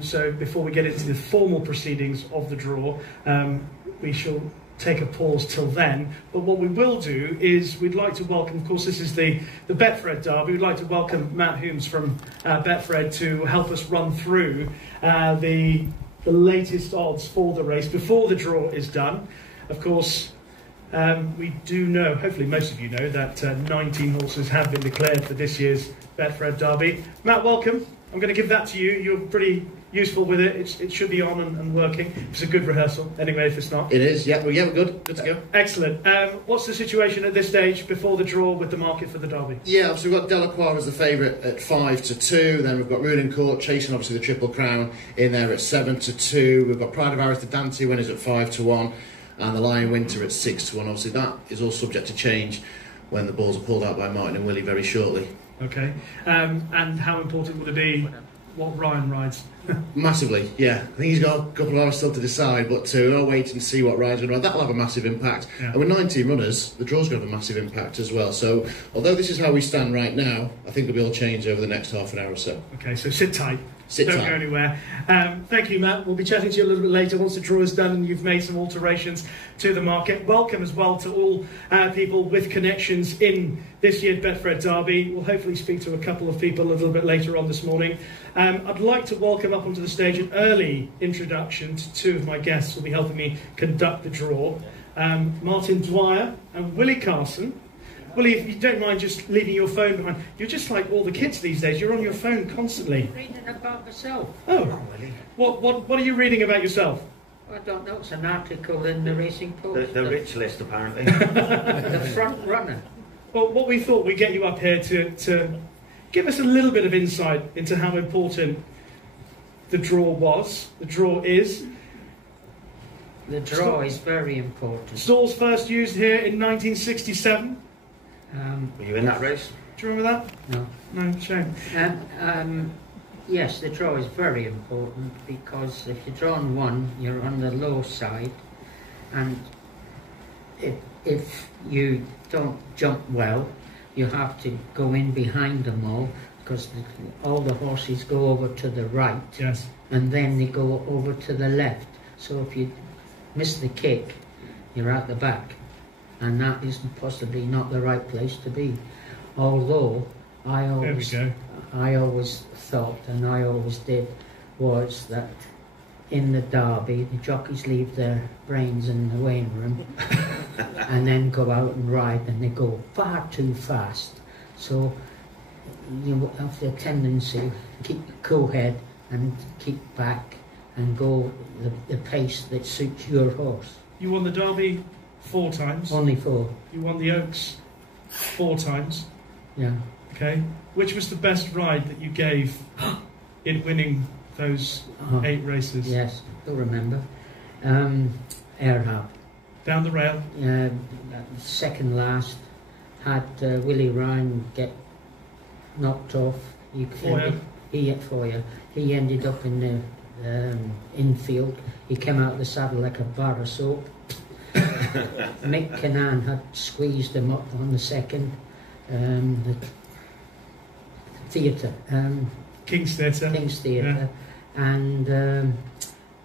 So before we get into the formal proceedings of the draw, we shall take a pause till then. But what we will do is we'd like to welcome, of course, this is the Betfred Derby. We'd like to welcome Matt Humes from Betfred to help us run through the latest odds for the race before the draw is done. Of course, we do know, hopefully most of you know, that 19 horses have been declared for this year's Betfred Derby. Matt, welcome. I'm going to give that to you. You're pretty useful with it. It should be on and working. It's a good rehearsal. Anyway, if it's not. It is, yeah. Well, yeah, we're good. Good to go. Excellent. What's the situation at this stage before the draw with the market for the Derby? Yeah, so we've got Delacroix as the favourite at 5-2. Then we've got Ruling Court chasing, obviously, the Triple Crown in there at 7-2. We've got Pride of Aristodante winners at 5-1. And the Lion Winter at 6-1. Obviously, that is all subject to change when the balls are pulled out by Martin and Willie very shortly. Okay. And how important would it be what Ryan rides? Massively, yeah. I think he's got a couple of hours still to decide, but we'll wait and see what Ryan's going to ride. That'll have a massive impact. Yeah. And with 19 runners, the draw's going to have a massive impact as well. So, although this is how we stand right now, I think it'll all change over the next half an hour or so. Okay, so sit tight. Don't go anywhere. Thank you, Matt. We'll be chatting to you a little bit later once the draw is done and you've made some alterations to the market. Welcome as well to all people with connections in this year's Betfred Derby. We'll hopefully speak to a couple of people a little bit later on this morning. I'd like to welcome up onto the stage an early introduction to two of my guests who will be helping me conduct the draw. Martin Dwyer and Willie Carson. Willie, if you don't mind just leaving your phone behind, you're just like all the kids these days. You're on your phone constantly. Reading about myself. Oh, what are you reading about yourself? I don't know. It's an article in the Racing Post. The rich list, apparently. The front runner. Well, what we thought we'd get you up here to give us a little bit of insight into how important the draw was. The draw is. The draw is very important. Stalls first used here in 1967. Were you in that race? Do you remember that? No. No, shame. Yes, the draw is very important because if you're drawn one, you're on the low side, and if you don't jump well, you have to go in behind them all because all the horses go over to the right. Yes. And then they go over to the left. So if you miss the kick, you're at the back. And that is possibly not the right place to be. Although I always thought, and I always did, was that in the Derby, the jockeys leave their brains in the weighing room and then go out and ride, and they go far too fast. So you have the tendency to keep a cool head and keep back and go the pace that suits your horse. You won the Derby 4 times. Only 4. You won the Oaks 4 times. Yeah. Okay. Which was the best ride that you gave in winning those 8 races? Yes, I remember. Erhard. Down the rail? Second last. Had Willie Ryan get knocked off. He ended up in the infield. He came out of the saddle like a bar of soap. Mick Canaan had squeezed him up on the second. The theatre. King's Theatre. King's Theatre. Yeah. And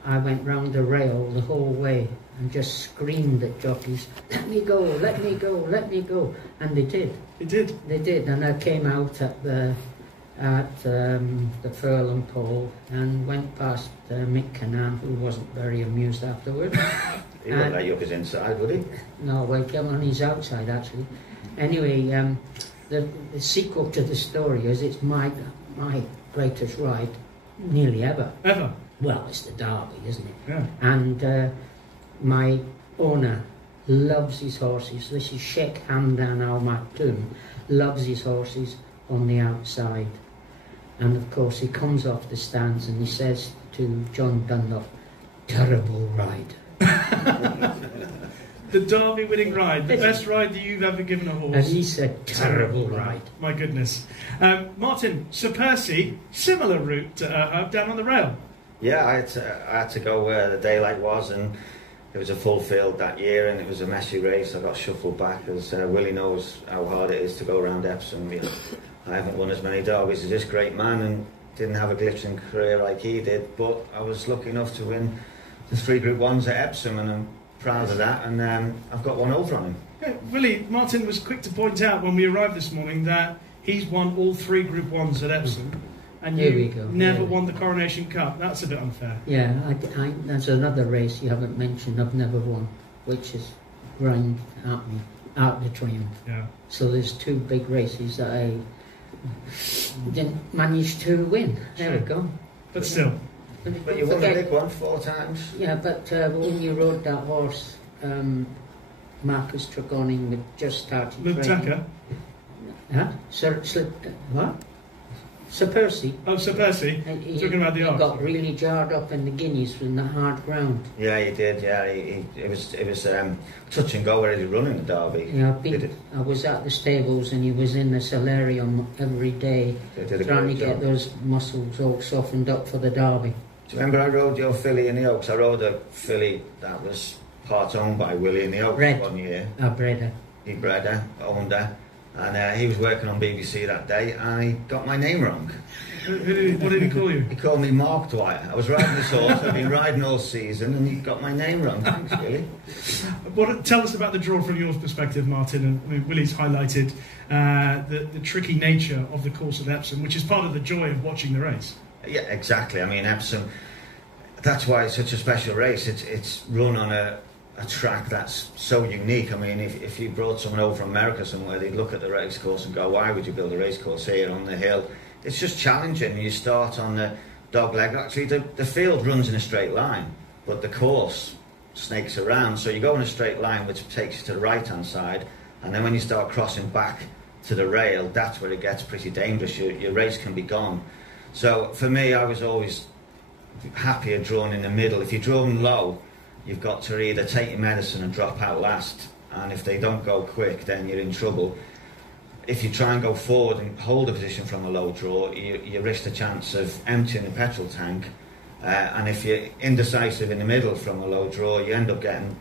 I went round the rail the whole way and just screamed at jockeys, "Let me go, let me go, let me go." And they did. They did? They did. And I came out at the furlong pole and went past Mick Canaan, who wasn't very amused afterwards. He wouldn't let you up his inside, would he? No, well, he came on his outside, actually. Anyway, the sequel to the story is it's my greatest ride nearly ever. Ever? Well, it's the Derby, isn't it? Yeah. And my owner loves his horses. This is Sheikh Hamdan Al Maktoum, loves his horses on the outside. And of course he comes off the stands and he says to John Dunlop, "Terrible ride." The Derby winning ride, the best ride that you've ever given a horse. And he said, "Terrible ride." My goodness. Martin, Sir Percy, similar route to down on the rail. Yeah, I had to go where the daylight was, and it was a full field that year, and it was a messy race. I got shuffled back, as Willie knows how hard it is to go around Epsom. I haven't won as many derbies as this great man, and didn't have a glittering career like he did, but I was lucky enough to win the 3 Group 1s at Epsom, and I'm proud of that, and I've got one over on him. Yeah, Willie, Martin was quick to point out when we arrived this morning that he's won all 3 Group 1s at Epsom, and you never won the Coronation Cup. That's a bit unfair. Yeah, there's another race you haven't mentioned I've never won, which is grind at me, out the Triumph. Yeah. So there's 2 big races that I didn't manage to win. There we go. But still. But you won a big one 4 times. Yeah, but when you rode that horse, Marcus Tregoning had just started training. Huh? What? Sir Percy. Oh, Sir Percy. Talking about the horse. He got really jarred up in the Guineas from the hard ground. Yeah, he did. Yeah, it was touch and go where he run in the Derby. Yeah, I was at the stables and he was in the solarium every day trying to get those muscles all softened up for the Derby. Do you remember I rode your filly in the Oaks? I rode a filly that was part owned by Willie in the Oaks one year. I bred her. He bred her, owned her. And he was working on BBC that day, and he got my name wrong. What did he call you? He called me Mark Dwyer. I was riding this horse, I've been riding all season, and he got my name wrong. Thanks, Willie. Tell us about the draw from your perspective, Martin. And I mean, Willie's highlighted the tricky nature of the course at Epsom, which is part of the joy of watching the race. Yeah, exactly. I mean, Epsom, that's why it's such a special race. It's run on a track that's so unique. I mean, if you brought someone over from America somewhere, they'd look at the race course and go, why would you build a race course here on the hill? It's just challenging. You start on the dog leg. Actually, the field runs in a straight line, but the course snakes around. So you go in a straight line, which takes you to the right-hand side, and then when you start crossing back to the rail, that's where it gets pretty dangerous. Your race can be gone. So for me, I was always happier drawn in the middle. If you're drawn low, you've got to either take your medicine and drop out last, and if they don't go quick, then you're in trouble. If you try and go forward and hold a position from a low draw, you risk the chance of emptying the petrol tank, and if you're indecisive in the middle from a low draw, you end up getting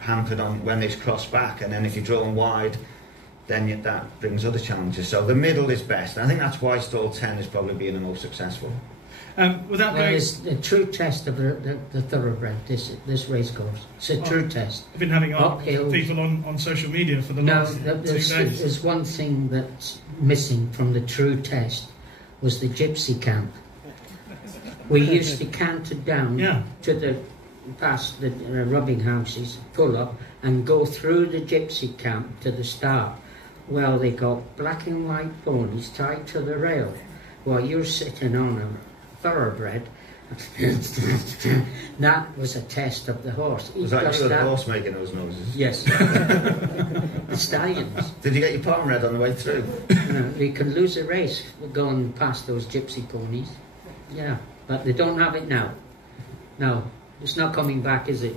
hampered on when they cross back, and then if you're drawing wide, then that brings other challenges. So the middle is best. I think that's why stall 10 is probably being the most successful. It's a true test of the thoroughbred, this race course. It's a true test. I've been having people on social media for the last 2 days. There's one thing that's missing from the true test was the gypsy camp. We used to canter down to past the rubbing houses, pull up, and go through the gypsy camp to the start. Well, they got black and white ponies tied to the rail while you're sitting on a thoroughbred. That was a test of the horse. Was that you, the horse, making those noises? Yes. The stallions. Did you get your palm read on the way through? You can lose a race going past those gypsy ponies. Yeah, but they don't have it now. No, it's not coming back, is it?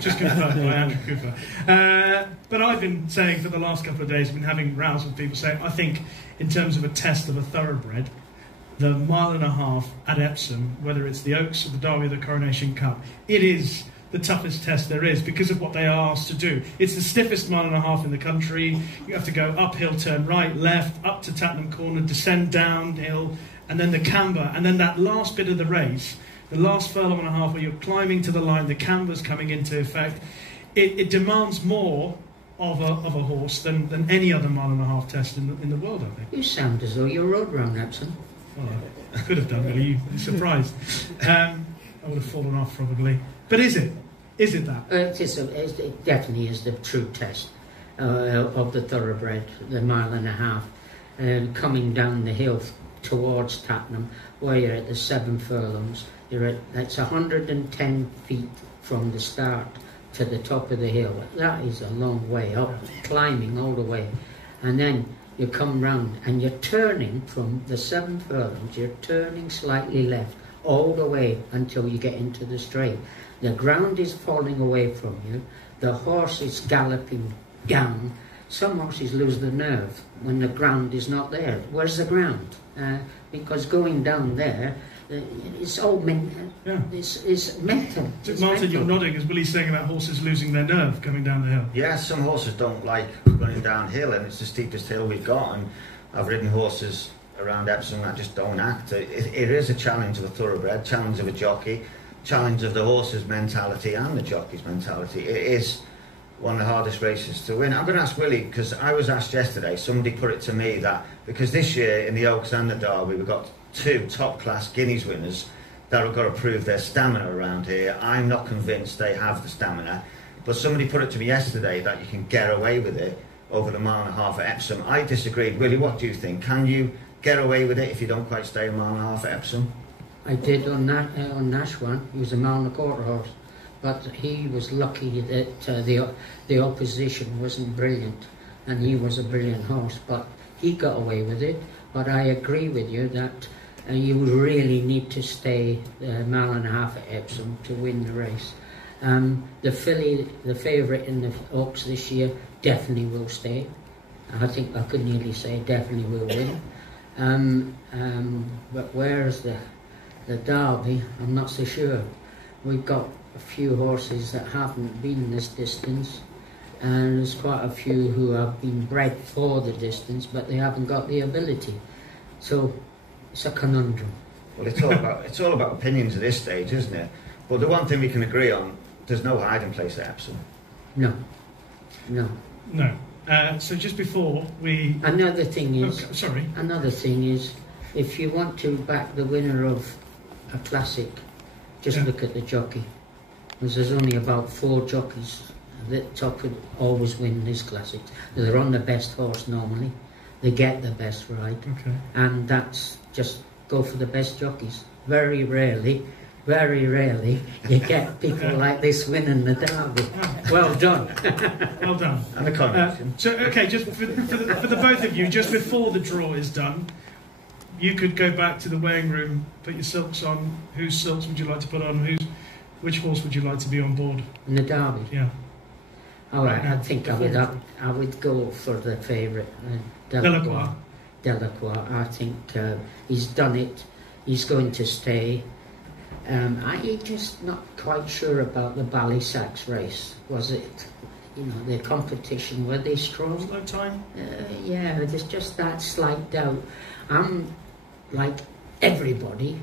Just confirmed by Andrew Cooper. But I've been saying for the last couple of days, I've been having rows with people saying, I think in terms of a test of a thoroughbred, the 1.5 miles at Epsom, whether it's the Oaks or the Derby or the Coronation Cup, it is the toughest test there is because of what they are asked to do. It's the stiffest 1.5 miles in the country. You have to go uphill, turn right, left, up to Tattenham Corner, descend downhill, and then the camber, and then that last bit of the race, the last furlong and a half where you're climbing to the line, the camber's coming into effect. It demands more of a horse than any other 1.5 mile test in the world, I think. You sound as though you rode round Epsom. Well, I could have done, really. You're surprised. I would have fallen off, probably. But is it? Is it that? It definitely is the true test of the thoroughbred, the 1.5 miles, coming down the hill towards Tattenham, where you're at the 7 furlongs. That's 110 feet from the start to the top of the hill. That is a long way up, climbing all the way. And then you come round and you're turning from the 7 furlongs, you're turning slightly left all the way until you get into the straight. The ground is falling away from you. The horse is galloping down. Some horses lose the nerve when the ground is not there. Where's the ground? Because going down there, it's all mental. Yeah. It's mental. It's Martin, mental. You're nodding as Willie's saying about horses losing their nerve coming down the hill. Yeah, some horses don't like running downhill, and it's the steepest hill we've got. And I've ridden horses around Epsom that just don't act. It is a challenge of a thoroughbred, challenge of a jockey, challenge of the horse's mentality and the jockey's mentality. It is one of the hardest races to win. I'm going to ask Willie, because I was asked yesterday, somebody put it to me that because this year in the Oaks and the Derby we've got 2 top-class Guineas winners that have got to prove their stamina around here. I'm not convinced they have the stamina, but somebody put it to me yesterday that you can get away with it over the mile and a half at Epsom. I disagreed. Willie, what do you think? Can you get away with it if you don't quite stay a mile and a half at Epsom? I did on Nash one. He was a mile and a quarter horse, but he was lucky that the opposition wasn't brilliant, and he was a brilliant horse, but he got away with it. But I agree with you that you really need to stay a mile and a half at Epsom to win the race. The filly, the favourite in the Oaks this year, definitely will stay. I think I could nearly say definitely will win. But where's the Derby? I'm not so sure. We've got a few horses that haven't been this distance, and there's quite a few who have been bred for the distance, but they haven't got the ability. So it's a conundrum. Well, it's all about opinions at this stage, isn't it? But the one thing we can agree on, there's no hiding place at Epsom. No. So just before we... Another thing is... Oh, sorry. Another thing is, if you want to back the winner of a classic, just look at the jockey. Because there's only about 4 jockeys that top would always win this classic. They're on the best horse normally. They get the best ride. Okay. And that's just go for the best jockeys. Very rarely, you get people like this winning the Derby. Well done. Well done. And the connection. So, okay, just for the both of you, just before the draw is done, you could go back to the weighing room, put your silks on. Whose silks would you like to put on? Which horse would you like to be on board? In the Derby? Yeah. All right, I think I would go for the favourite, Delacroix. I think he's done it. He's going to stay. I'm just not quite sure about the Ballysacks race. Was it, the competition, were they strong? Slow time? Yeah, there's just that slight doubt. I'm like everybody.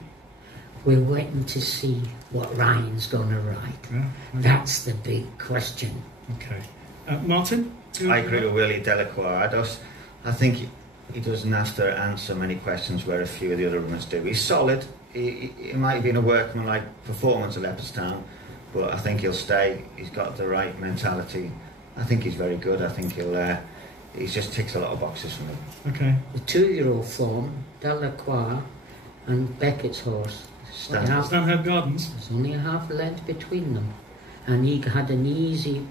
We're waiting to see what Ryan's going to ride. Yeah, okay. That's the big question. Okay. Martin? I agree with Willie Delacroix. I think he doesn't have to answer many questions where a few of the other runners do. He's solid. It might have been a workmanlike performance at Leopardstown, but I think he'll stay. He's got the right mentality. I think he's very good. I think he just ticks a lot of boxes for me. Okay. The 2-year-old form, Delacroix and Beckett's horse. Stanhope Gardens. There's only a half a length between them. And he had an easy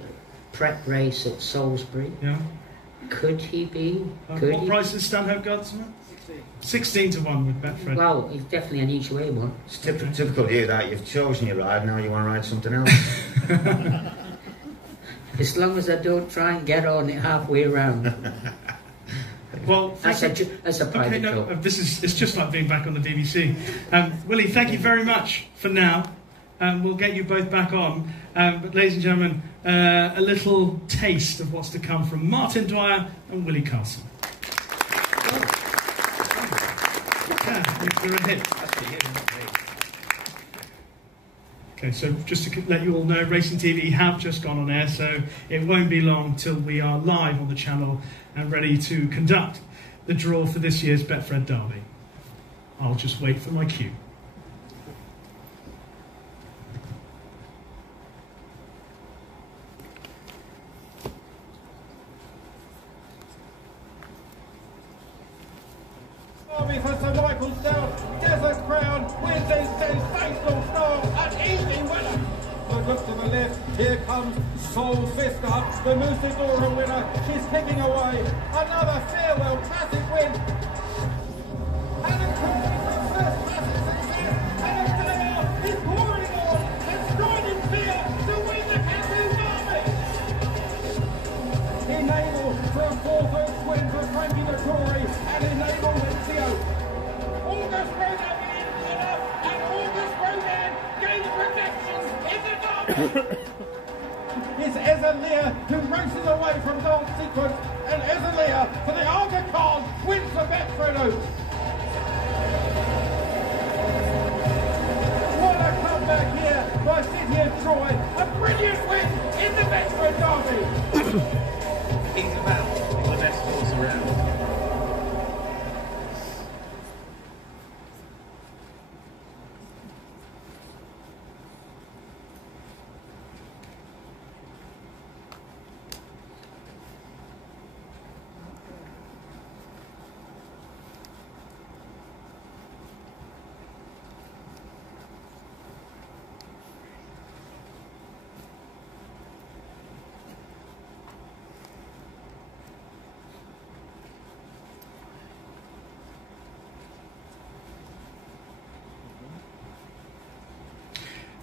prep race at Salisbury. Yeah. Could he be? What price is Stanhope Gardens? 16 to 1 with Betfred. Well, he's definitely an each way one. It's typical of you that you've chosen your ride, now you want to ride something else. As long as I don't try and get on it halfway around. Well, that's a private joke. It's just like being back on the BBC. Willie, thank you very much for now. We'll get you both back on. But ladies and gentlemen, a little taste of what's to come from Martin Dwyer and Willie Carson. You're ahead. Okay, so just to let you all know, Racing TV have just gone on air, so it won't be long till we are live on the channel and ready to conduct the draw for this year's Betfred Derby. I'll just wait for my cue. For Sir Michael Stout, Desert Crown wins a sensational start and easy winner. So look to the left, here comes Soul Sister, the Musadora winner. She's kicking away. Another farewell classic win. And of course, it's her first classic success. And Australia is pouring on and striding fear to win the Capital Derby. Enable for a 4th win for Frankie the Tory and Enable Wincio. August Rodan winner and August Rodan gains protection in the Derby. It's Ezelier who races away from Dance Sequence, and Ezelier for the Aga Khan wins the Betfred Oaks.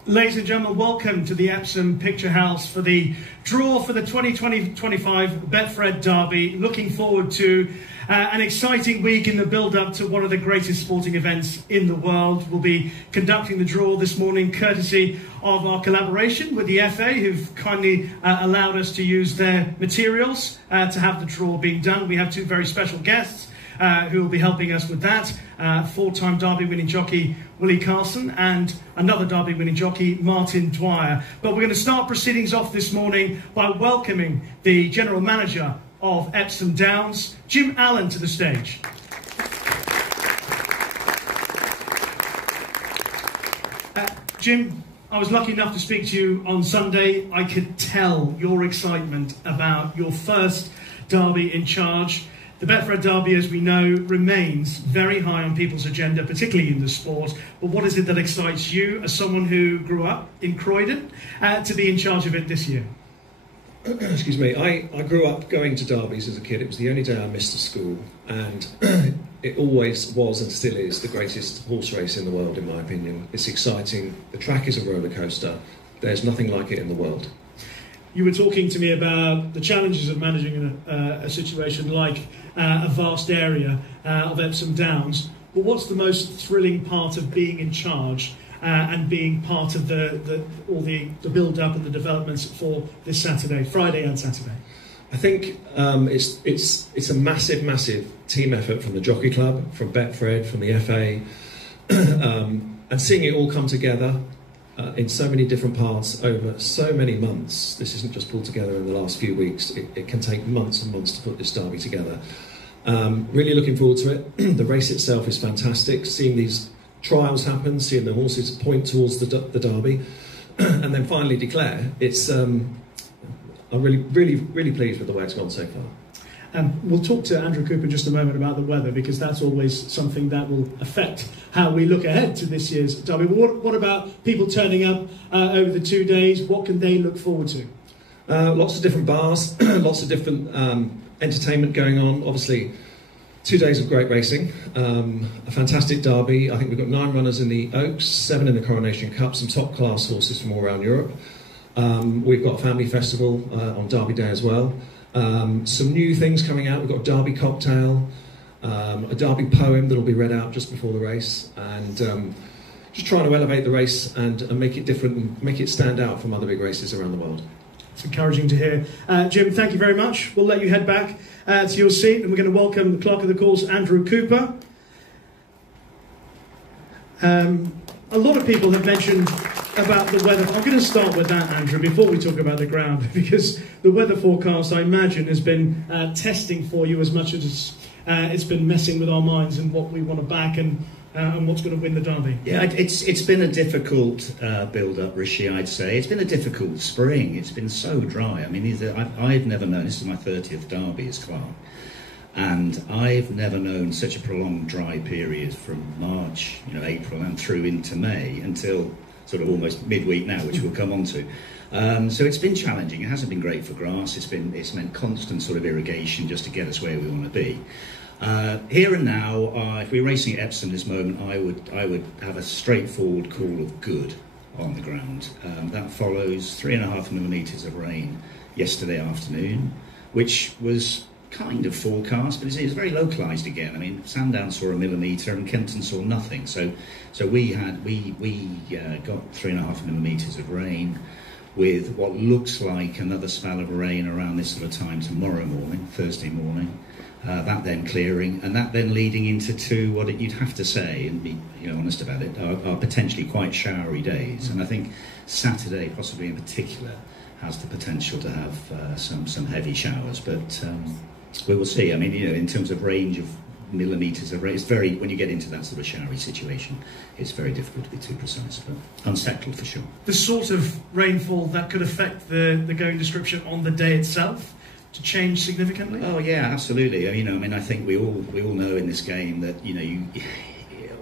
Ladies and gentlemen, welcome to the Epsom Picture House for the draw for the 2020-25 Betfred Derby. Looking forward to an exciting week in the build-up to one of the greatest sporting events in the world. We'll be conducting the draw this morning courtesy of our collaboration with the FA, who've kindly allowed us to use their materials to have the draw being done. We have two very special guests who will be helping us with that. Four-time Derby winning jockey Willie Carson and another Derby winning jockey Martin Dwyer. But we're going to start proceedings off this morning by welcoming the General Manager of Epsom Downs, Jim Allen, to the stage. Jim, I was lucky enough to speak to you on Sunday. I could tell your excitement about your first Derby in charge. The Betfred Derby, as we know, remains very high on people's agenda, particularly in the sport. But what is it that excites you, as someone who grew up in Croydon, to be in charge of it this year? Excuse me. I grew up going to derbies as a kid. It was the only day I missed a school, and it always was and still is the greatest horse race in the world, in my opinion. It's exciting. The track is a roller coaster. There's nothing like it in the world. You were talking to me about the challenges of managing a situation like a vast area of Epsom Downs. But what's the most thrilling part of being in charge and being part of all the build-up and the developments for this Saturday, Friday and Saturday? I think it's a massive team effort from the Jockey Club, from Betfred, from the FA, and seeing it all come together in so many different parts over so many months. This isn't just pulled together in the last few weeks. It can take months and months to put this derby together. Really looking forward to it. The race itself is fantastic. Seeing these trials happen, seeing the horses point towards the derby, and then finally declare. I'm really pleased with the way it's gone so far. We'll talk to Andrew Cooper in just a moment about the weather, because that's always something that will affect how we look ahead to this year's Derby. What about people turning up over the 2 days? What can they look forward to? Lots of different bars, lots of different entertainment going on. Obviously, 2 days of great racing, a fantastic Derby. I think we've got 9 runners in the Oaks, 7 in the Coronation Cup, some top-class horses from all around Europe. We've got a family festival on Derby Day as well. Some new things coming out. We've got a Derby cocktail, a Derby poem that will be read out just before the race, and just trying to elevate the race and make it different and make it stand out from other big races around the world. It's encouraging to hear. Jim, thank you very much. We'll let you head back to your seat, and we're going to welcome the Clerk of the Course, Andrew Cooper. A lot of people have mentioned about the weather. I'm going to start with that, Andrew, before we talk about the ground, because the weather forecast, I imagine, has been testing for you as much as it's been messing with our minds and what we want to back and what's going to win the Derby. Yeah, it's been a difficult build-up, Rishi, I'd say. It's been a difficult spring. It's been so dry. I mean, I've never known, this is my 30th Derby as clerk, and I've never known such a prolonged dry period from March, April and through into May until sort of almost midweek now, which we'll come on to. So it's been challenging. It hasn't been great for grass. It's meant constant sort of irrigation just to get us where we want to be. Here and now, if we're racing at Epsom this moment, I would have a straightforward call of good on the ground. That follows 3.5 millimetres of rain yesterday afternoon, which was kind of forecast, but it's very localised again. I mean, Sandown saw 1 millimetre and Kempton saw nothing. So we got 3.5 millimetres of rain, with what looks like another spell of rain around this sort of time tomorrow morning, Thursday morning. That then clearing, and that then leading into you'd have to say, and be honest about it, are potentially quite showery days. And I think Saturday, possibly in particular, has the potential to have some heavy showers. But we will see. I mean, in terms of range of millimetres of rain, it's very, when you get into that sort of showery situation, it's very difficult to be too precise, but unsettled for sure. The sort of rainfall that could affect the going description on the day itself to change significantly? Oh yeah, absolutely. I think we all know in this game that you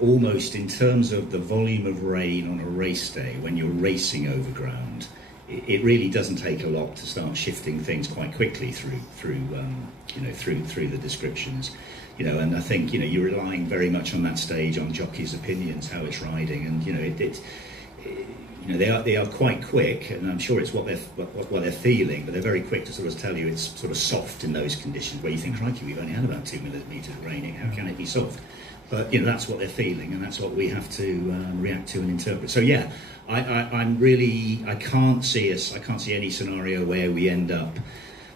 almost, in terms of the volume of rain on a race day when you're racing over ground, it really doesn't take a lot to start shifting things quite quickly through the descriptions. And I think you're relying very much on that stage on jockeys' opinions, how it's riding, and you know, they are quite quick, and I'm sure it's what they're feeling, but they're very quick to sort of tell you it's sort of soft in those conditions where you think, crikey, we've only had about 2 millimetres of raining, how can it be soft? But you know, that's what they're feeling, and that's what we have to react to and interpret. So yeah, I can't see any scenario where we end up,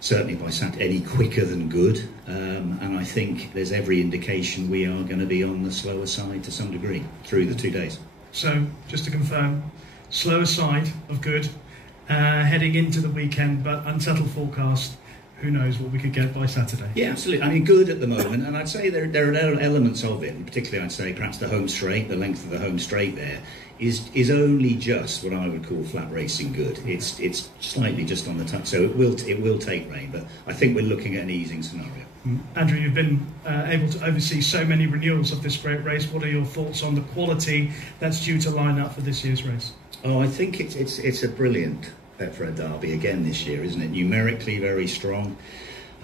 certainly by Saturday, any quicker than good, and I think there's every indication we are going to be on the slower side to some degree through the 2 days. So, just to confirm, slower side of good, heading into the weekend, but unsettled forecast. Who knows what we could get by Saturday? Yeah, absolutely. I mean, good at the moment, and I'd say there are elements of it, and particularly I'd say perhaps the home straight, the length of the home straight there, is only just what I would call flat racing good. It's slightly just on the touch, so it will take rain, but I think we're looking at an easing scenario. Andrew, you've been able to oversee so many renewals of this great race. What are your thoughts on the quality that's due to line up for this year's race? Oh, I think it's a brilliant Betfred Derby again this year, isn't it? Numerically very strong.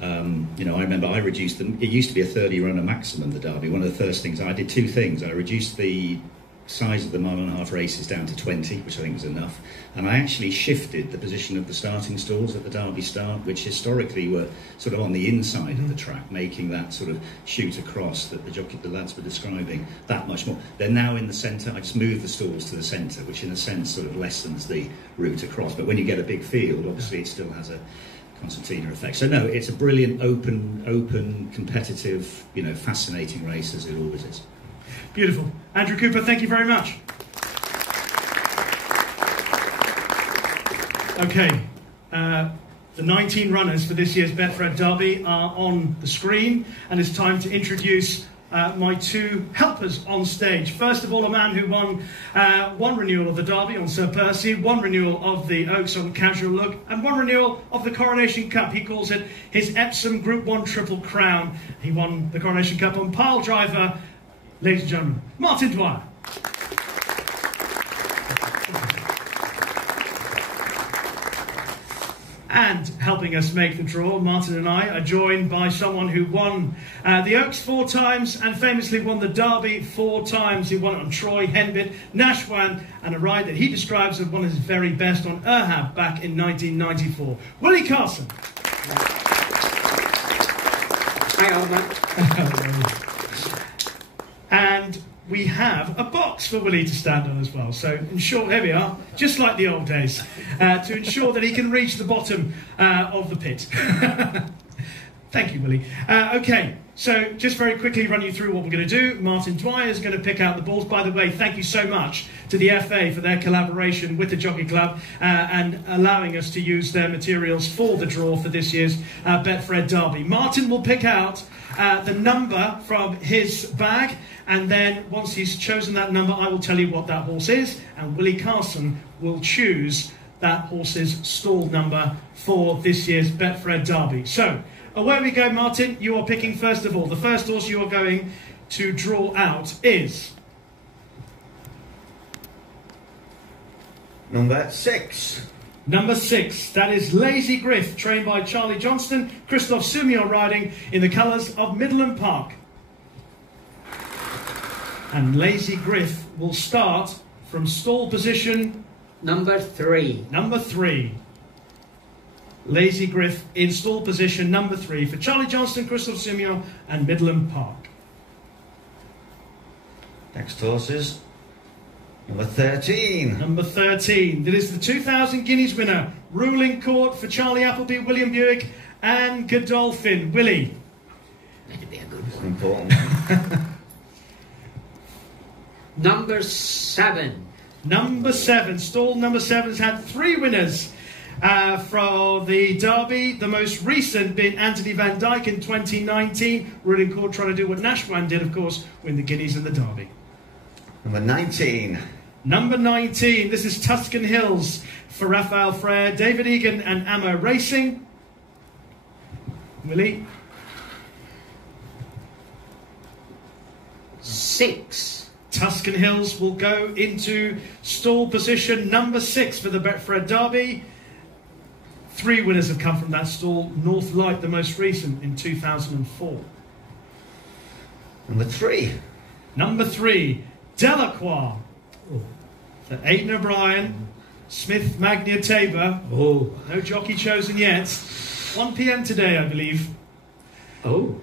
You know, I remember I reduced them. It used to be a 30-runner maximum, the Derby. One of the first things I did, 2 things. I reduced the size of the 1.5 races down to 20, which I think was enough, and I actually shifted the position of the starting stalls at the Derby start, which historically were sort of on the inside of the track, making that sort of shoot across that the lads were describing that much more. They're now in the centre. I just moved the stalls to the centre, which in a sense sort of lessens the route across, but when you get a big field, obviously it still has a concertina effect. So no, it's a brilliant, open, competitive, you know, fascinating race, as it always is. Beautiful. Andrew Cooper, thank you very much. Okay, the 19 runners for this year's Betfred Derby are on the screen, and it's time to introduce my 2 helpers on stage. First of all, a man who won 1 renewal of the Derby on Sir Percy, 1 renewal of the Oaks on Casual Look, and 1 renewal of the Coronation Cup. He calls it his Epsom Group 1 Triple Crown. He won the Coronation Cup on Pile Driver. Ladies and gentlemen, Martin Dwyer. And helping us make the draw, Martin and I are joined by someone who won the Oaks 4 times and famously won the Derby 4 times. He won it on Troy, Henbit, Nashwan, and a ride that he describes as one of his very best on Erhab back in 1994. Willie Carson. Hi, Alma. And we have a box for Willie to stand on as well. So, in short, here we are, just like the old days, to ensure that he can reach the bottom of the pit. Thank you, Willie. Okay, so just very quickly run you through what we're going to do. Martin Dwyer is going to pick out the balls. By the way, thank you so much to the FA for their collaboration with the Jockey Club and allowing us to use their materials for the draw for this year's Betfred Derby. Martin will pick out the number from his bag, and then once he's chosen that number, I will tell you what that horse is, and Willie Carson will choose that horse's stall number for this year's Betfred Derby. So, away we go, Martin. You are picking first of all. The first horse you are going to draw out is number 6. Number 6, that is Lazy Griff, trained by Charlie Johnston, Christophe Soumillon riding in the colours of Midland Park. And Lazy Griff will start from stall position Number 3. Number 3. Lazy Griff in stall position number 3 for Charlie Johnston, Christophe Soumillon and Midland Park. Next horse is number 13. Number 13. That is the 2,000 guineas winner. Ruling Court for Charlie Appleby, William Buick and Godolphin. Willie. That'd be a good It's one. an important one. Number 7. Number 7. Stall number 7 has had 3 winners for the Derby. The most recent being Anthony Van Dyke in 2019. Ruling Court trying to do what Nashwan did, of course, win the Guineas in the Derby. Number 19. Number 19. This is Tuscan Hills for Raphael Frere, David Egan and Ammo Racing. Willie. 6. Tuscan Hills will go into stall position number 6 for the Betfred Derby. 3 winners have come from that stall. North Light, the most recent, in 2004. Number 3. Number 3, Delacroix for Aidan O'Brien, Smith, Magnia, Tabor. Oh. No jockey chosen yet. 1 p.m. today, I believe. Oh.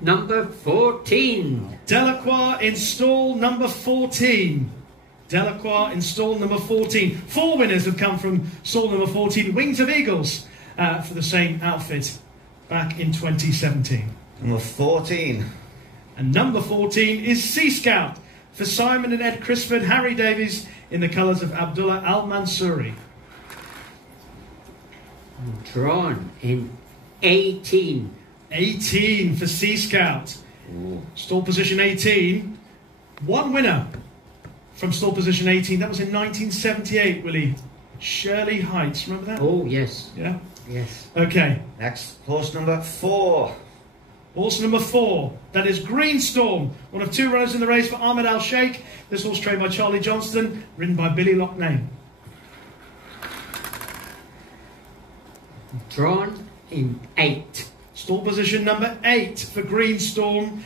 Number 14. Delacroix in stall number 14. Delacroix in stall number 14. 4 winners have come from stall number 14. Wings of Eagles for the same outfit back in 2017. Number 14. And number 14 is Sea Scout for Simon and Ed Crisford, Harry Davies in the colours of Abdullah Al Mansouri. Drawn in 18. 18 for Sea Scout. Ooh. Stall position 18. 1 winner from stall position 18. That was in 1978, Willie. Shirley Heights. Remember that? Oh, yes. Yeah? Yes. Okay. Next, horse number 4. Horse number 4. That is Green Storm. One of 2 runners in the race for Ahmed Al Sheikh. This horse trained by Charlie Johnston. Ridden by Billy Loughnane. Drawn in 8. Stall position number 8 for Green Storm.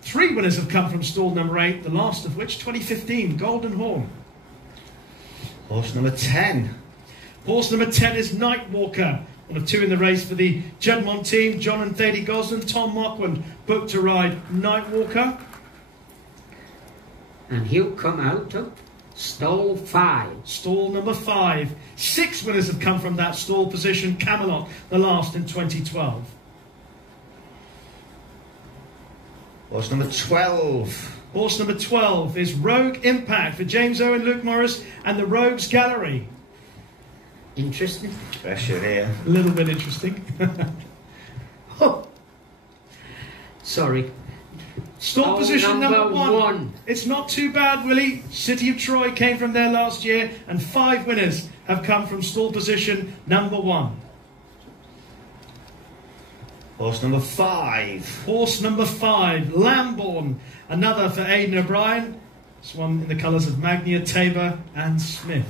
3 winners have come from stall number 8, the last of which 2015, Golden Horn. Horse number 10. Horse number 10 is Nightwalker. One of 2 in the race for the Juddmonte team, John and Thady Gosling. Tom Marquand booked to ride Nightwalker. And he'll come out of stall 5. Stall number 5. 6 winners have come from that stall position, Camelot, the last in 2012. Horse number 12. Horse number 12 is Rogue Impact for James Owen, Luke Morris and the Rogues Gallery. Interesting. Pressure here. A little bit interesting. Oh. Sorry. Stall position number 1. It's not too bad, Willie. City of Troy came from there last year, and 5 winners have come from stall position number 1. Horse number 5. Horse number 5, Lambourne. Another for Aidan O'Brien. This one in the colours of Magnia, Tabor and Smith.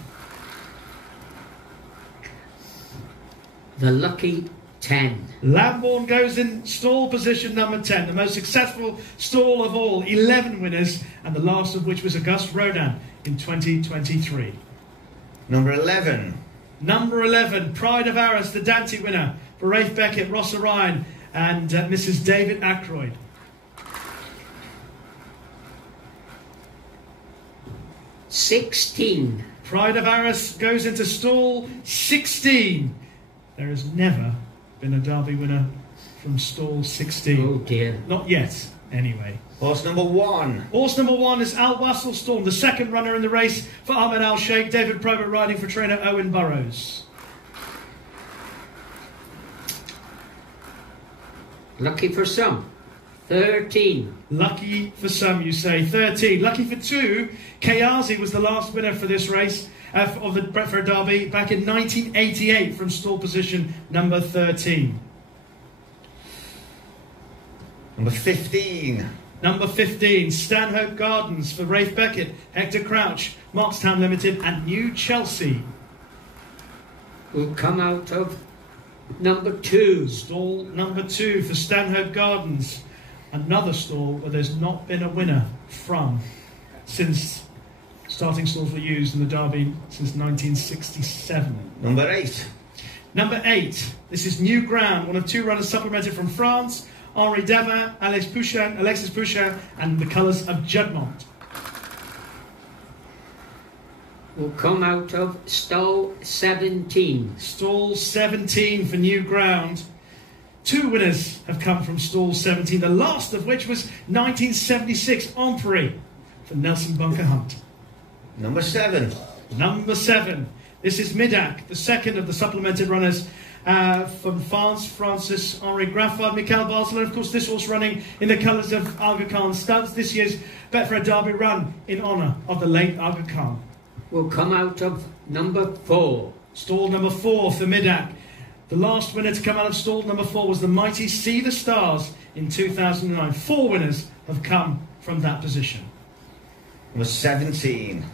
The Lucky 10. Lambourne goes in stall position number 10, the most successful stall of all. 11 winners, and the last of which was Auguste Rodin in 2023. Number 11. Number 11, Pride of Arras, the Dante winner for Rafe Beckett, Ross Orion and Mrs. David Ackroyd. $16. Pride of Arras goes into stall 16. There has never been a Derby winner from stall 16. Oh dear. Not yet, anyway. Horse number 1. Horse number 1 is Al Wassel Storm, the second runner in the race for Ahmed Al Sheikh. David Probert riding for trainer Owen Burrows. Lucky for some. 13. Lucky for some, you say. 13. Lucky for 2. Kayazi was the last winner for this race of the Brentford Derby back in 1988 from stall position number 13. Number 15. Number 15, Stanhope Gardens for Rafe Beckett, Hector Crouch, Markstown Limited and New Chelsea. Will come out of number 2. Stall number 2 for Stanhope Gardens. Another stall where there's not been a winner from since starting stalls were used in the Derby since 1967. Number 8. Number 8, this is New Ground, one of 2 runners supplemented from France. Henri Davin, Alexis Pouchin, and the colours of Juddmonte. Will come out of stall 17. Stall 17 for New Ground. 2 winners have come from stall 17, the last of which was 1976 Emperor for Nelson Bunker Hunt. Number 7. Number 7. This is Midak, the second of the supplemented runners from France, Francis Henri Graffard, Michael Barcelona. Of course, this horse running in the colours of Aga Khan studs. This year's Betfred Derby run in honour of the late Aga Khan. Will come out of number 4. Stall number 4 for Midak. The last winner to come out of stall number 4 was the mighty See the Stars in 2009. 4 winners have come from that position. Number 17.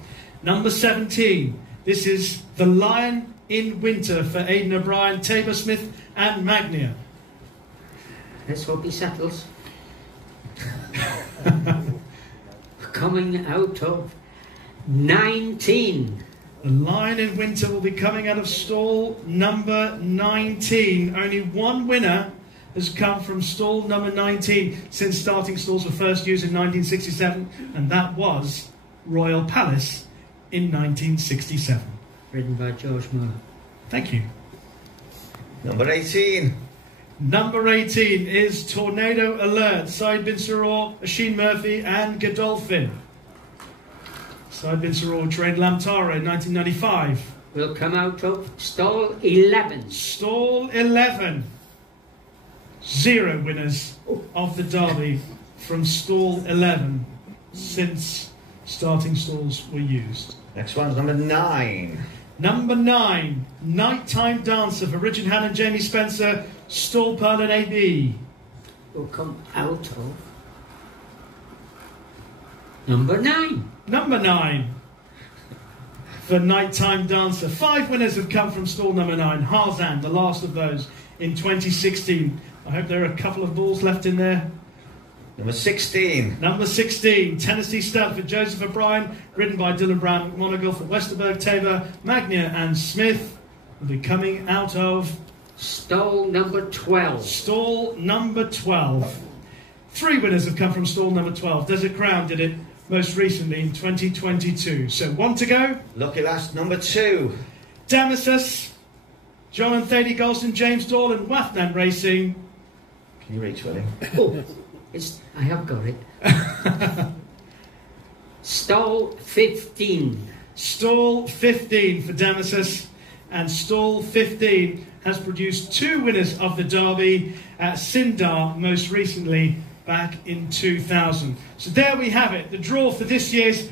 Number 17. This is The Lion in Winter for Aidan O'Brien, Tabor Smith and Magnia. Let's hope he settles. Coming out of 19. The Lion in Winter will be coming out of stall number 19. Only one winner has come from stall number 19 since starting stalls were first used in 1967, and that was Royal Palace in 1967. Ridden by George Moore. Thank you. Number 18. Number 18 is Tornado Alert. Said Bin Saror, Asheen Murphy and Godolphin. Said Bin Saror trained Lamtara in 1995. Will come out of stall 11. Stall 11. 0 winners of the Derby from stall 11 since starting stalls were used. Next one's number 9. Number 9, Nighttime Dancer for Richard Han and Jamie Spencer, stall Pearl and AB. Will come out of number 9. Number 9 for Nighttime Dancer. 5 winners have come from stall number 9. Harzan, the last of those in 2016. I hope there are a couple of balls left in there. Number 16. Number 16, Tennessee Stud for Joseph O'Brien, ridden by Dylan Brown McMonagle for Westerberg, Tabor, Magnia and Smith. Will be coming out of stall number 12. Stall number 12. 3 winners have come from stall number 12. Desert Crown did it most recently in 2022. So 1 to go. Lucky last, number 2. Damasus, John and Thady Golston, James Doyle and Wathnan Racing. Can you reach, Willie? Oh, I have got it. Stall 15. Stall 15 for Damasus, and stall 15 has produced 2 winners of the Derby at Sindar most recently back in 2000. So there we have it, the draw for this year's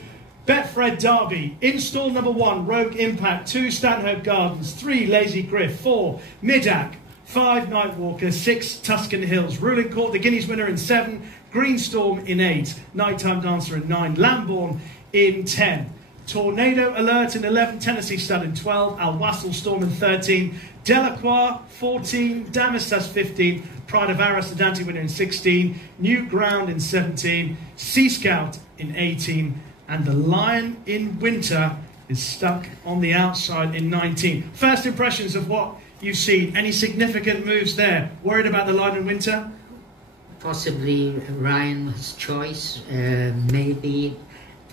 Betfred Derby. In stall number 1, Rogue Impact, 2 Stanhope Gardens, 3 Lazy Griff, 4 Midak, 5 Nightwalker, 6 Tuscan Hills, Ruling Court, the Guineas winner in 7, Green Storm in 8, Nighttime Dancer in 9, Lambourne in 10, Tornado Alert in 11, Tennessee Stud in 12, Al Wassel Storm in 13, Delacroix 14, Damasus 15, Pride of Arras, the Dante winner in 16, New Ground in 17, Sea Scout in 18, and the Lion in Winter is stuck on the outside in 19. First impressions of what you've seen. Any significant moves there? Worried about the Lion in Winter? Possibly Ryan's choice. Maybe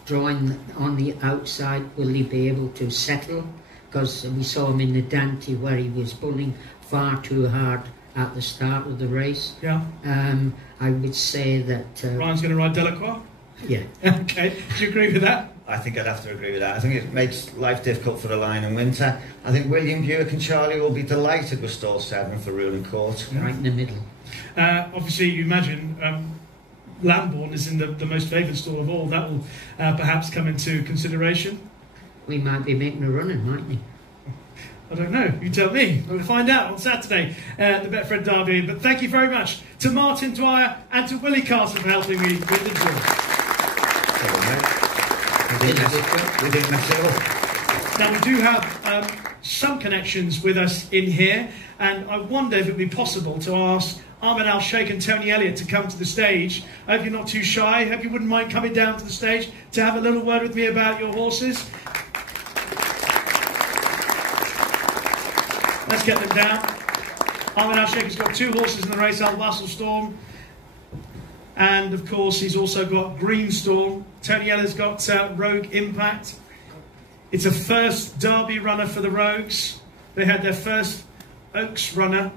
drawing on the outside. Will he be able to settle? Because we saw him in the Dante where he was pulling far too hard at the start of the race. Yeah. I would say that... Ryan's going to ride Delacroix? Yeah. Okay. Do you agree with that? I think I'd have to agree with that. I think it makes life difficult for the Lion in Winter. I think William Buick and Charlie will be delighted with stall 7 for Ruling Court. Right in the middle. Obviously, you imagine Lambourne is in the most favoured stall of all. That will perhaps come into consideration. We might be making a run in, mightn't we? I don't know. You tell me. We'll find out on Saturday at the Betfred Derby. But thank you very much to Martin Dwyer and to Willie Carson for helping me with the draw. We didn't mess it up. Now, we do have some connections with us in here, and I wonder if it would be possible to ask Ahmed Al-Sheikh and Tony Elliott to come to the stage. I hope you're not too shy. I hope you wouldn't mind coming down to the stage to have a little word with me about your horses. Let's get them down. Ahmed Al-Sheikh has got 2 horses in the race, Al Wassel Storm, and of course he's also got Green Storm. Tony Elliott's got Rogue Impact. It's a first Derby runner for the Rogues. They had their first Oaks runner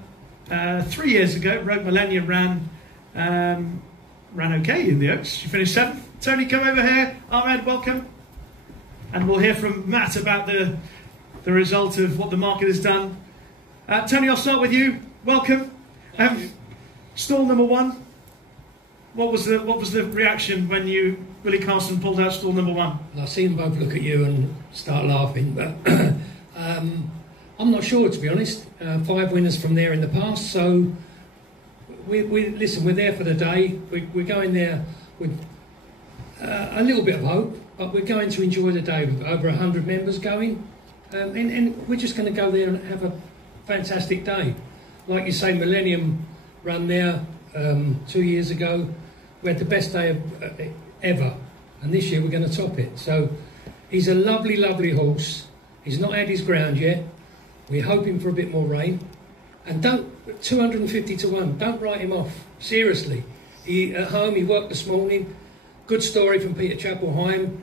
3 years ago. Rogue Millennia ran okay in the Oaks. She finished 7th. Tony, come over here. Ahmed, welcome. And we'll hear from Matt about the result of what the market has done. Tony, I'll start with you. Welcome. Stall number 1. What was the reaction when Willie Carson pulled out stall number 1? I see them both look at you and start laughing, but I'm not sure, to be honest. 5 winners from there in the past, so listen, we're there for the day. We're going there with a little bit of hope, but we're going to enjoy the day with over 100 members going, and we're just going to go there and have a fantastic day. Like you say, Millennium run there 2 years ago. We had the best day ever, and this year we're going to top it. So He's a lovely, lovely horse. He's not had his ground yet. We're hoping for a bit more rain. And 250 to 1, don't write him off. Seriously. At home, he worked this morning. Good story from Peter Chapelheim.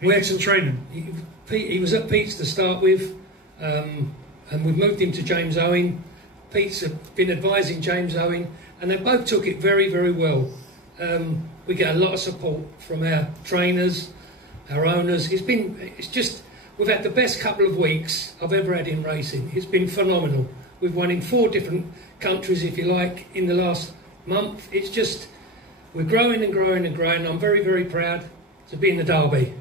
He did some training. He was at Pete's to start with, and we've moved him to James Owen. Pete's been advising James Owen, and they both took it very, very well. We get a lot of support from our trainers, our owners. We've had the best couple of weeks I've ever had in racing. It's been phenomenal. We've won in 4 different countries, if you like, in the last month. We're growing and growing and growing. I'm very, very proud to be in the Derby.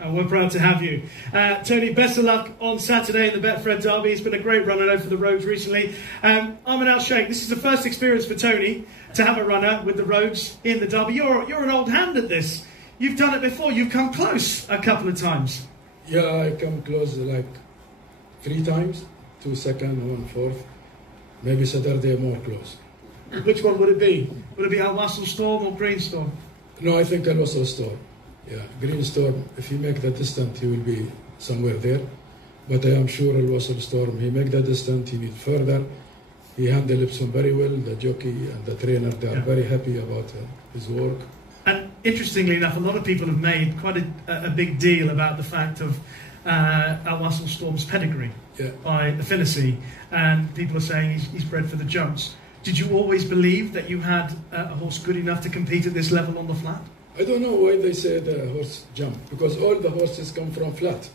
And we're proud to have you. Tony, best of luck on Saturday in the Betfred Derby. It's been a great run, I know, for the roads recently. Ahmed Al Sheikh, this is the first experience for Tony to have a runner with the roads in the Derby. You're an old hand at this. You've done it before. You've come close a couple of times. Yeah, I come close like 3 times, 2 second, 1 fourth. Maybe Saturday more close. Which one would it be? Would it be Al Wasl Storm or Green Storm? No, I think Al Wasl Storm. Yeah, Green Storm, if he make the distance, he will be somewhere there. But I am sure Al Wasl Storm, he make the distance, he need further. He handled Epsom very well. The jockey and the trainer, they are very happy about his work. And interestingly enough, a lot of people have made quite a big deal about the fact of Al Wasl Storm's pedigree by Affinity, and people are saying he's bred for the jumps. Did you always believe that you had a horse good enough to compete at this level on the flat? I don't know why they say the horse jump, because all the horses come from flat.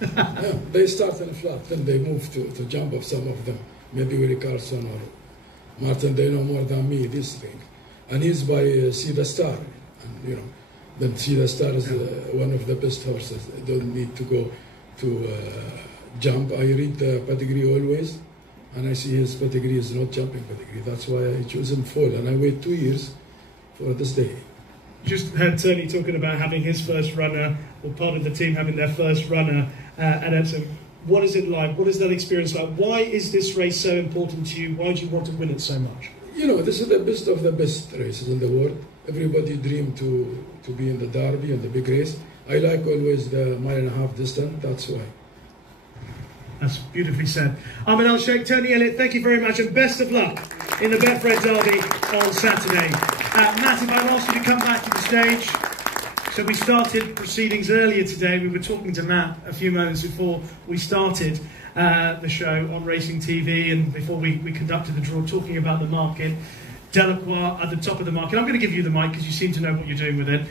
Yeah, they start in flat, then they move to jump of some of them. Maybe Willie Carlson or Martin, they know more than me, this thing. And he's by See the Star. And, then See the Star is one of the best horses. I don't need to go to jump. I read the pedigree always, and I see his pedigree is not jumping pedigree. That's why I chose him fall, and I wait 2 years for this day. Just heard Tony talking about having his first runner, or part of the team having their first runner at Epsom. What is it like? What is that experience like? Why is this race so important to you? Why do you want to win it so much? This is the best of the best races in the world. Everybody dream to be in the Derby and the big race. I like always the 1.5 mile distance, that's why. That's beautifully said. Ahmed Al Sheikh, Tony Elliott, thank you very much and best of luck in the Betfred Derby on Saturday. Matt, if I'd ask you to come back to the stage. So we started proceedings earlier today. We were talking to Matt a few moments before we started the show on Racing TV, and before we conducted the draw, talking about the market. Delacroix at the top of the market. I'm going to give you the mic because you seem to know what you're doing with it.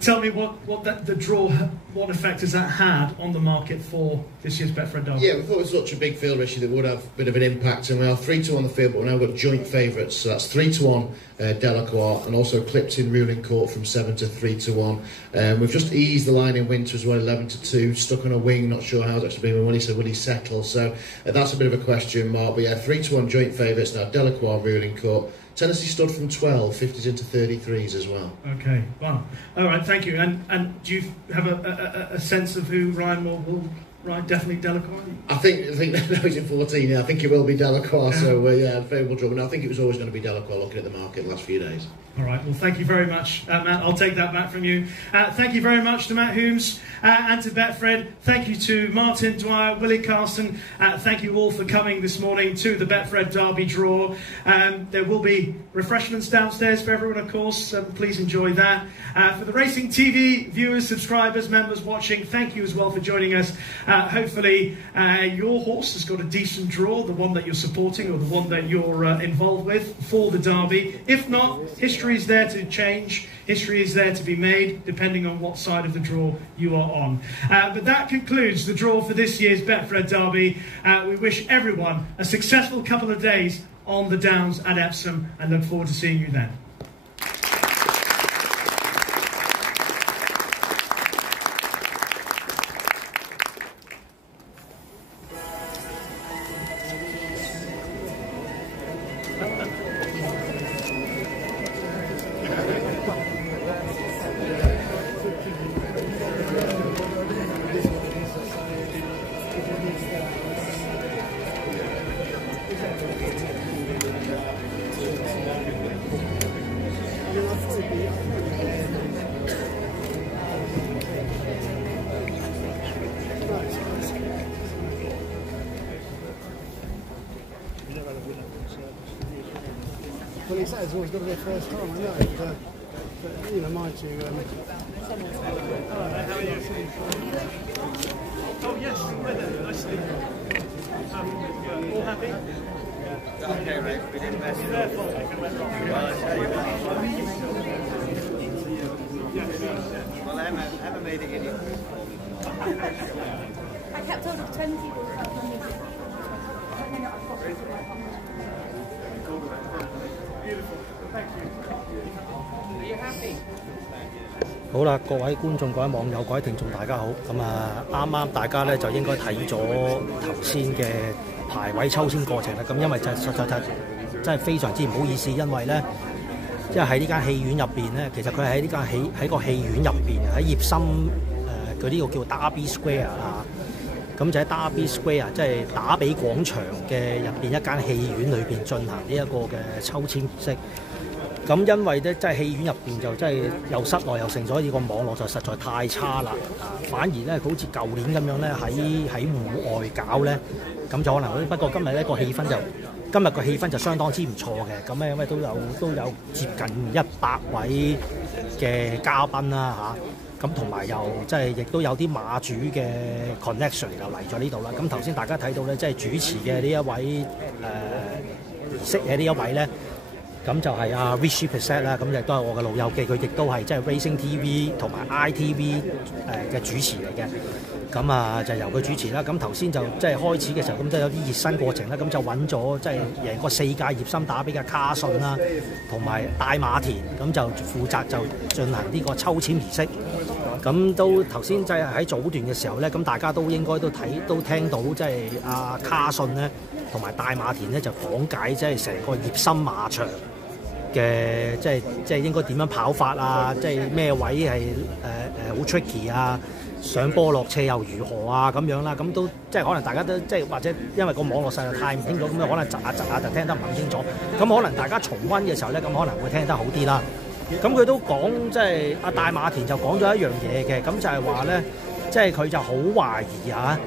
Tell me the draw, what effect has that had on the market for this year's Betfred Derby? Yeah, we thought it was such a big field, Richie, that would have a bit of an impact. And we are 3-1 the field, but we've now got joint favourites. So that's 3-1 Delacroix, and also clipped in Ruling Court from 7 to 3-1. We've just eased the line in Winter as well, 11 to 2. Stuck on a wing, not sure how it's actually been. When he said, will he settle? So that's a bit of a question mark. But yeah, 3-1 joint favourites now. Delacroix, Ruling Court. Tennessee stood from 12, 50s into 33s as well. Okay, wow. All right, thank you. And do you have a sense of who Ryan will ride? Definitely Delacroix? I think now he's in 14, yeah. I think it will be Delacroix, so yeah, favourable draw. But no, I think it was always going to be Delacroix looking at the market the last few days. All right, well, thank you very much, Matt. I'll take that back from you. Thank you very much to Matt Humes and to Betfred. Thank you to Martin Dwyer, Willie Carlson. Thank you all for coming this morning to the Betfred Derby draw. There will be refreshments downstairs for everyone, of course, so please enjoy that. For the Racing TV viewers, subscribers, members watching, thank you as well for joining us. Hopefully your horse has got a decent draw, the one that you're supporting or the one that you're involved with for the Derby. If not, history is there to change, history is there to be made, depending on what side of the draw you are on. But that concludes the draw for this year's Betfred Derby. We wish everyone a successful couple of days on the Downs at Epsom and look forward to seeing you then. Saturdays always got to be their first time. I know it, but mine too. Hello, how are you? Oh yes, nice to meet you. All happy? Okay, right. We didn't mess it up. Well, Emma made it in. I kept hold of 20. Beautiful. Thank you. Are you happy? 好啦，各位觀眾、各位網友、各位聽眾，大家好。咁啱啱大家咧就應該睇咗頭先嘅排位抽籤過程啦。咁因為就實在真係非常之唔好意思，因為咧，即係喺呢間戲院入邊咧，其實佢喺呢間喺個戲院入邊，喺葉森佢呢個叫 Derby Square 啊。咁就喺 Derby Square， 即係打比廣場嘅入邊一間戲院裏邊進行呢一個嘅抽籤儀式。咁因為咧，即係戲院入邊就真係又室內又成，所以個網絡就實在太差啦。反而咧，好似舊年咁樣咧，喺戶外搞咧，咁就可能不過今日咧個氣氛就今日個氣氛就相當之唔錯嘅。咁咧，因為都有接近100位嘅嘉賓啦嚇。咁同埋又即係亦都有啲馬主嘅 connection 就嚟咗呢度啦。咁頭先大家睇到咧，即係主持嘅呢一位儀式嘅呢一位咧。咁就係阿 Richie Pesset 啦，咁亦都係我嘅老友記，佢亦都係即係 Racing TV 同埋 ITV 嘅主持嚟嘅。咁就由佢主持啦。咁頭先就即係開始嘅時候，咁都有啲熱身過程啦。咁就揾咗即係贏過4屆葉森打比嘅卡遜啦，同埋大馬田，咁就負責就進行呢個抽籤儀式。咁都頭先即係喺早段嘅時候咧，咁大家都應該都聽到即係阿卡遜咧同埋大馬田咧就講解即係成個葉森馬場嘅即係應該點樣跑法啊，即係咩位係好 tricky 啊，上坡落斜又如何啊咁樣啦，咁都即係可能大家都即係或者因為個網絡實在太唔清楚，咁可能窒下就聽得唔係咁清楚，咁可能大家重溫嘅時候咧，咁可能會聽得好啲啦。咁佢都講即係阿大馬田就講咗一樣嘢嘅，咁就係話咧，即係佢就好懷疑啊。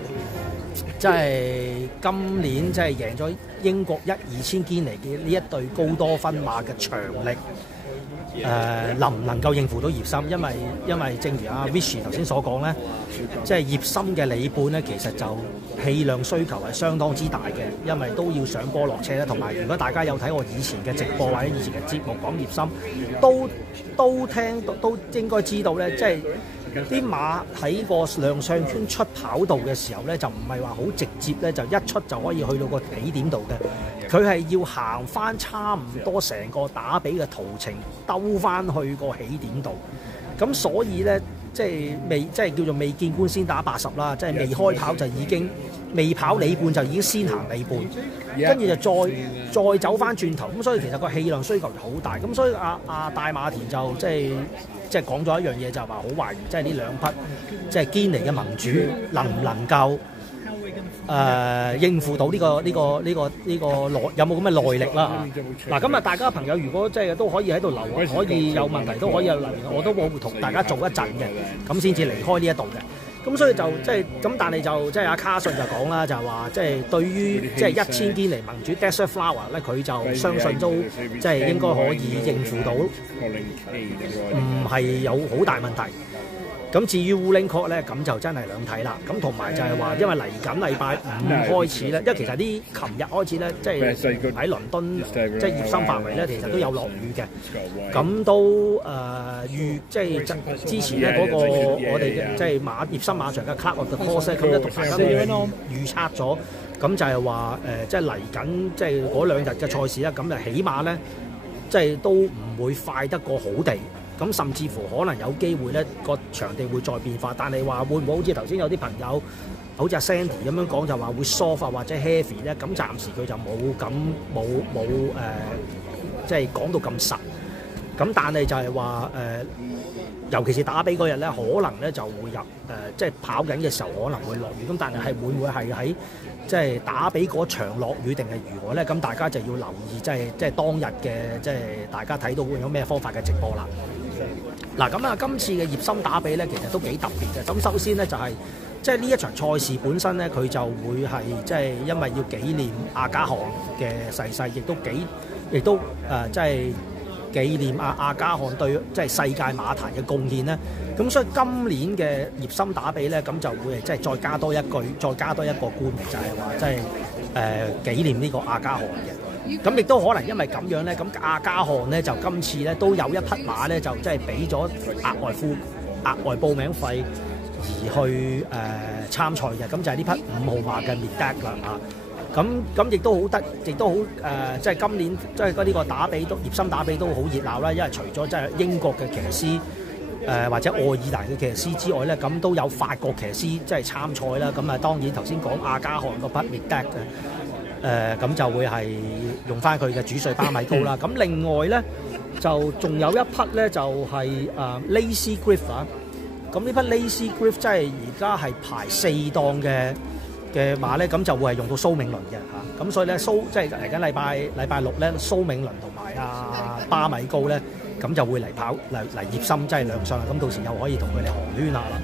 即係今年即係贏咗英國1-2千堅尼嘅呢一隊高多分馬嘅長力，能唔能夠應付到葉森？因為正如阿 Vichy 頭先所講咧，即係葉森嘅里半咧，其實就氣量需求係相當之大嘅，因為都要上坡落車咧，同埋如果大家有睇我以前嘅直播或者以前嘅節目講葉森，都聽都應該知道咧，即係。啲馬喺個亮相圈出跑道嘅時候咧，就唔係話好直接咧，就一出就可以去到個起點度嘅。佢係要行翻差唔多成個打比嘅途程，兜翻去個起點度。咁所以咧，即係叫做未見官先打80啦，即係未開跑就已經未跑里半就已經先行里半，跟住就再走翻轉頭。咁所以其實個氣量需求就好大。咁所以阿大馬田就即係講咗一樣嘢，就係話好懷疑，即係呢兩匹即係堅尼嘅盟主能唔能夠應付到呢個內有冇咁嘅耐力啦？嗱，咁啊，大家朋友如果即係都可以喺度留，可以有問題都可以有留言，我都會同大家做一陣嘅，咁先至離開呢一度嘅。咁所以就即係咁，但係就即係阿卡遜就講啦，就係話即係對於即係1000堅尼盟主 Desert Flower 咧，佢就相信都即係應該可以應付到，唔係有好大問題。咁至於 Wuling Court 咧，咁就真係兩睇啦。咁同埋就係話，因為嚟緊禮拜5開始咧，因為其實琴日開始咧，即係喺倫敦即係葉森範圍咧，其實都有落雨嘅。咁都即係之前咧嗰個我哋嘅即係葉森馬場嘅 Clerk of the Course 咁咧，同大家都預測咗。咁就係話即係嚟緊即係嗰2日嘅賽事咧，咁就起碼咧，即係都唔會快得過好地。咁甚至乎可能有機會咧，個場地會再變化，但係話會唔會好似頭先有啲朋友，好似阿 Sandy 咁樣講，就話會 soft 或者 heavy 咧？咁暫時佢就冇即係講到咁實。咁但係就係話尤其是打比嗰日咧，可能咧就會入即係跑緊嘅時候可能會落雨。咁但係會唔會係喺即係打比嗰場落雨定係如何咧？咁大家就要留意，即係當日嘅即係大家睇到會有咩方法嘅直播啦。嗱，咁啊，今次嘅葉森打比咧，其實都幾特別嘅。咁首先咧就係即係呢一場賽事本身咧，佢就會係即係因為要紀念阿加航嘅逝世，亦都亦都即係紀念阿加漢對即係世界馬壇嘅貢獻咧。咁所以今年嘅葉森打比咧，咁就會係即係再加多一個冠名，就係話即係紀念呢個阿加漢嘅。咁亦都可能因為咁樣咧，咁阿加漢咧就今次咧都有一匹馬咧就即係俾咗額外報名費而去參賽嘅。咁就係呢匹5號馬嘅 Middag 啦嚇。咁亦都好即係今年即係呢個打比都葉森打比都好熱鬧啦，因為除咗即係英國嘅騎師或者愛爾蘭嘅騎師之外咧，咁都有法國騎師即係參賽啦。咁當然頭先講阿加漢嗰匹 Middag 嘅咁就會係用翻佢嘅主帥巴米高啦。咁另外咧就仲有一匹咧就係Lazy Griff 啊。咁呢匹 Lazy Griff 即係而家係排4檔嘅馬咧，咁就會係用到蘇銘倫嘅嚇。咁所以咧即係嚟緊禮拜六咧，蘇銘倫同埋巴米高咧，咁就會嚟葉森即係亮相啦。咁到時又可以同佢哋寒暄下啦。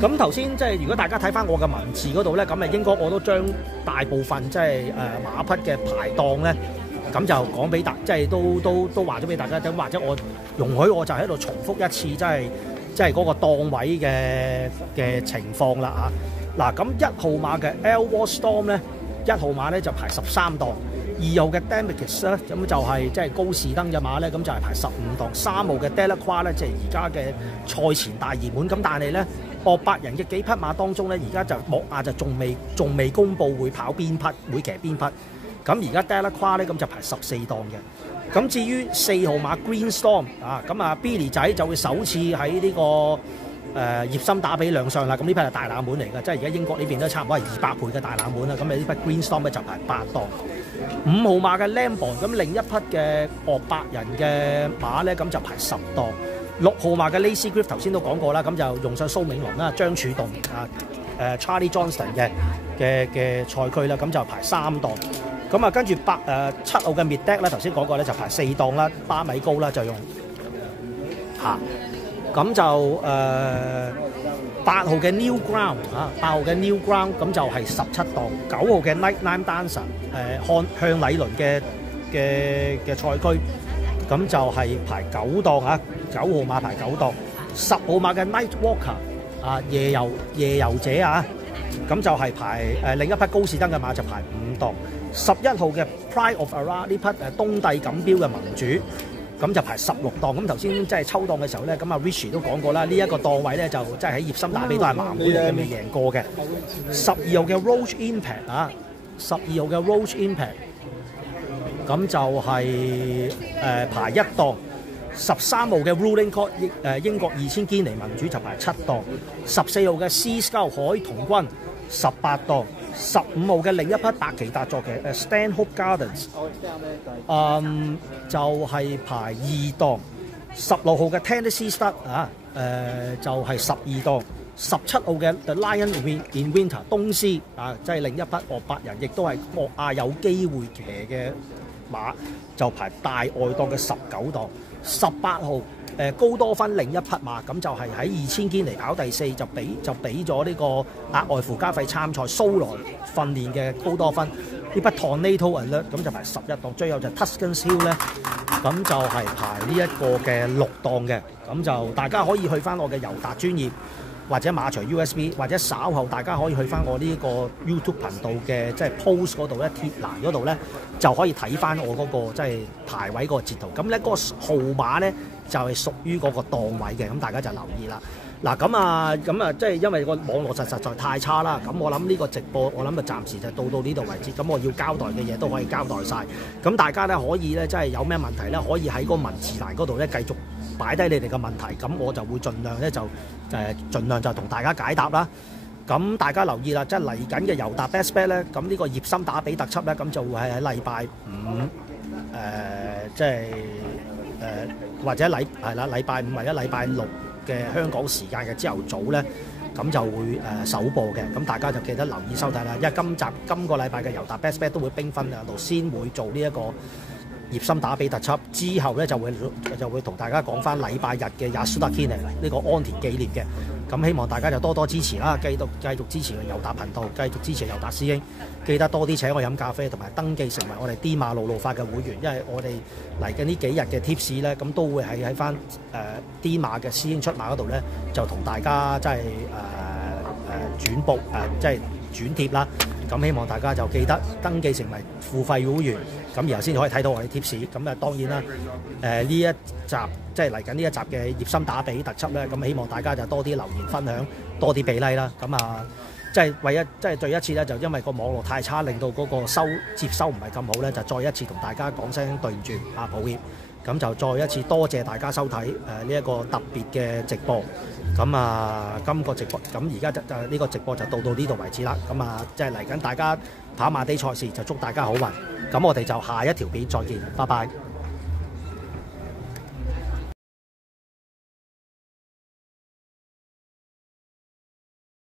咁頭先即係如果大家睇翻我嘅文字嗰度咧，咁應該我都將大部分即係馬匹嘅排檔咧，咁就講俾即係都話咗俾大家聽，或者我容許我就喺度重複一次，即係嗰個檔位嘅情況啦嚇。嗱，咁1號馬嘅 Elwar Storm 咧，1號馬咧就排13檔，2號嘅 Damicus 咧，咁就係即係高士登嘅馬咧，咁就係排15檔，3號嘅 Delacroix 咧，即係而家嘅賽前大熱門。咁但係咧，惡百人嘅幾匹馬當中咧，而家就莫亞就仲未公佈會跑邊匹，會騎邊匹。咁而家 Delacroix 咧，咁就排14檔嘅。咁至於4號馬 Green Storm 咁Billy 仔就會首次喺呢個葉森打比亮相啦。咁呢匹係大冷門嚟㗎，即係而家英國呢邊都差唔多係200倍嘅大冷門啦。咁呢匹 Green Storm 咧就排8檔。5號馬嘅 Lambon， 咁另一匹嘅惡百人嘅馬咧，咁就排10檔。6號馬嘅 Lazy Griff 頭先都講過啦，咁就用上蘇銘倫啦、張柱棟Charlie Johnston 嘅賽區啦，咁就排3檔。咁跟住7號嘅 Middag 咧，頭先講過咧就排4檔啦，巴米高啦就用咁就8號嘅 New Ground 8號嘅 New Ground 咁就係17檔，9號嘅 Nighttime Dancer 向禮倫嘅賽區，咁就係排9檔9號馬排9檔，10號馬嘅 Night Walker 夜遊者咁就係排另一匹高士登嘅馬就排5檔。11號嘅 Pride of Ara 呢匹東帝錦標嘅盟主，咁就排16檔。咁頭先即係抽檔嘅時候咧，咁Richie 都講過啦，呢一個檔位咧就即係喺葉森打比都係盲妹嚟嘅，未贏過嘅。12號嘅 Roach Impact 12號嘅 Roach Impact 咁就係排1檔。13號嘅 Ruling Court 英國2000堅尼盟主就排7檔。14號嘅 Sea Scout 海童軍18檔。15號嘅另一匹白旗達座嘅Stanhope Gardens 就係排2檔。16號嘅 Tennessee Stud 就係12檔。17號嘅 The Lion in Winter 東斯即係另一匹惡百人，亦都係莫亞有機會騎嘅馬，就排大外檔嘅19檔。18號高多芬另一匹馬，咁就係喺2000堅尼跑第4，就俾咗呢個額外附加費參賽蘇萊訓練嘅高多芬，呢匹 Tornado Alert 咁就排11檔。最後就 Tuscan Hill 咧，咁就係排呢一個嘅6檔嘅。咁就大家可以去翻我嘅尤達專頁，或者馬場 USB， 或者稍後大家可以去翻我呢個 YouTube 頻道嘅即係 post 嗰度咧，貼欄嗰度咧就可以睇翻我嗰個即係排位嗰個截圖。咁咧嗰個號碼咧就係屬於嗰個檔位嘅，咁大家就留意啦。嗱咁啊，即係因為個網絡實在太差啦，咁我諗呢個直播我諗就暫時就到呢度為止。咁我要交代嘅嘢都可以交代晒。咁大家咧可以咧，即係有咩問題咧，可以喺個文字欄嗰度咧繼續擺低你哋嘅問題，咁我就會盡量咧就盡量就同大家解答啦。咁大家留意啦，即係嚟緊嘅尤達 Best Bet 咧，咁呢個葉森打比特輯咧，咁就會係喺禮拜5即係或者禮拜5或者禮拜6嘅香港時間嘅朝頭早咧，咁就會首播嘅。咁大家就記得留意收睇啦，因為今個禮拜嘅尤達 Best Bet 都會兵分兩度，先會做呢一個葉森打比特輯，之後咧就會同大家講翻禮拜日嘅YautatRacing呢個安田紀念嘅。咁希望大家就多多支持啦，繼續支持尤達頻道，繼續支持尤達師兄，記得多啲請我飲咖啡，同埋登記成為我哋癲馬路路發嘅會員，因為我哋嚟緊呢幾日嘅 tips 咧，咁都會喺翻癲馬嘅師兄出馬嗰度咧，就同大家即係轉播即係轉貼啦。咁希望大家就記得登記成為付費會員，咁然後先可以睇到我哋 tips。咁當然啦，呢一集即係嚟緊呢一集嘅葉森打比特輯咧，咁希望大家就多啲留言分享，多啲俾 like 啦。咁即係再一次咧，就因為個網絡太差，令到嗰個接收唔係咁好咧，就再一次同大家講聲對唔住抱歉。咁就再一次多謝大家收睇呢一個特別嘅直播。咁今個直播咁而家就呢個直播就到呢度為止啦。咁即係嚟緊大家跑馬地賽事就祝大家好運。咁我哋就下一條片再見，拜拜。